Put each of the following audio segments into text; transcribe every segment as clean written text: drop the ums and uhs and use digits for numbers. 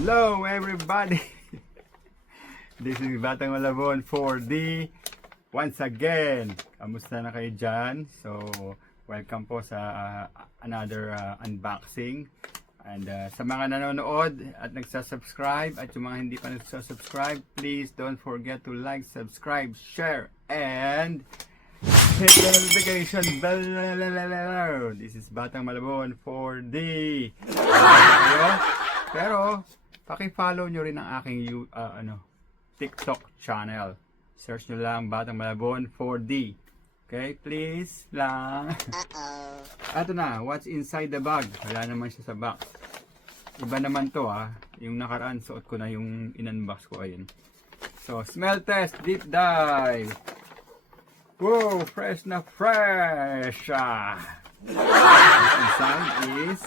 Hello everybody! This is Batang Malabon 4D. Once again, kamusta na kayo dyan? So, welcome po sa another unboxing. And sa mga nanonood at nagsasubscribe at yung mga hindi pa nagsasubscribe, please don't forget to like, subscribe, share, and hit the notification bell. This is Batang Malabon 4D. Pero, paki-follow nyo rin ang aking TikTok channel. Search nyo lang Batang Malabon 4D. Okay, please lang. Ito na, what's inside the bag? Wala naman siya sa box. Iba naman to yung nakaraan suot ko na yung in-unbox ko, ayun. So, smell test, deep dive. Whoa, fresh na fresh. What's inside is,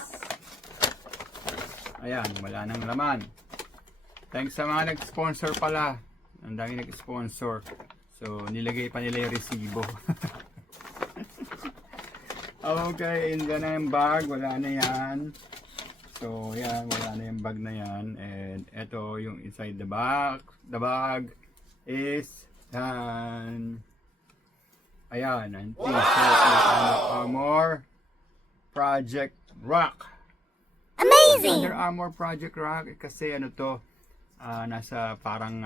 ayan, wala nang laman. Thanks sa mga nag-sponsor pala. Ang dami nag-sponsor. So, nilagay pa nila yung resibo. Okay, in na yung bag. Wala na yan. So, yan. Wala na yung bag na yan. And ito yung inside the bag. The bag is yan. Ayan. Ang t-shirt ng Under Armour Project Rock. Amazing! Under Armour Project Rock kasi ano to, nasa parang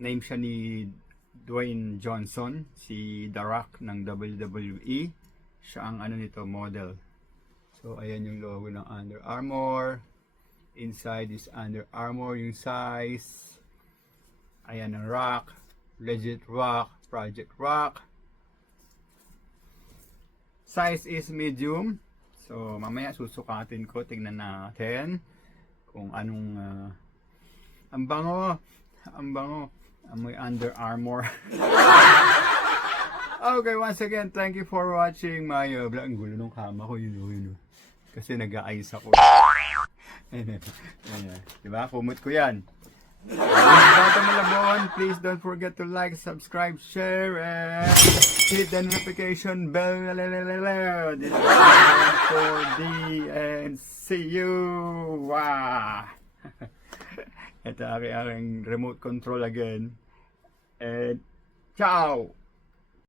name siya ni Dwayne Johnson, si The Rock ng WWE. Siya ang ano nito, model. So ayan yung logo ng Under Armour. Inside is Under Armour, yung size. Ayan ang rock, legit rock, Project Rock. Size is medium. So, mamaya susukatin ko, tingnan natin kung anong ang bango, amoy Under Armour. Okay, once again, thank you for watching my vlog. Ang gulo ng kama ko, yun. Kasi nag-aayos ako. Ayan. Diba? Kumot ko yan. Batang Malabon, please don't forget to like, subscribe, share, and hit the notification bell. This is 4D and see you. Wow. Ito aking remote control again. And ciao.